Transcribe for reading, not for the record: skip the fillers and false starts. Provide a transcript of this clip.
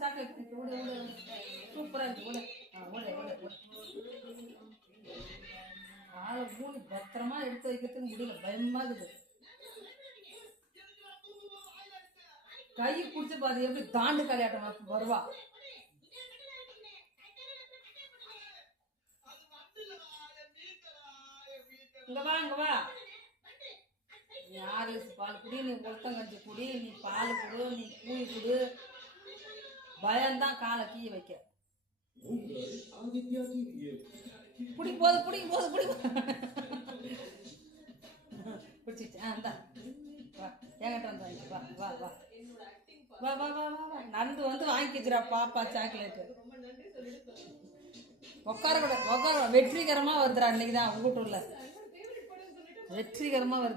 Chocolate சூப்பரா இருக்கு. காலை மூணு பத்திரமா எடுத்து வைக்கிறதுக்கு முடியல, பயமா இருக்குது. கை பிடிச்சி பாரு எப்படி தாண்டு கல்யாட்டம் வருவா. இங்க வா இங்க வா. நீ ஆர்லிக்ஸ் பால் குடி, நீ உளுத்தங்கஞ்சி குடி, நீ பால் குடு, நீ கூழ் குடு. பயம்தான் காலை கீ வைக்க. பிடிக்கும் போது பிடிச்சிச்சு. இந்தா வா, என்கிட்ட வந்து வாங்கி வா வா வா வா வா வா வா வா. நடந்து வந்து வாங்கிக்கிறா பாப்பா சாக்லேட்டு. உட்கார கூட உட்கார. வெற்றிகரமா வருதுடா, இன்னைக்குதான் வீட்டுல வெற்றிகரமா வருது.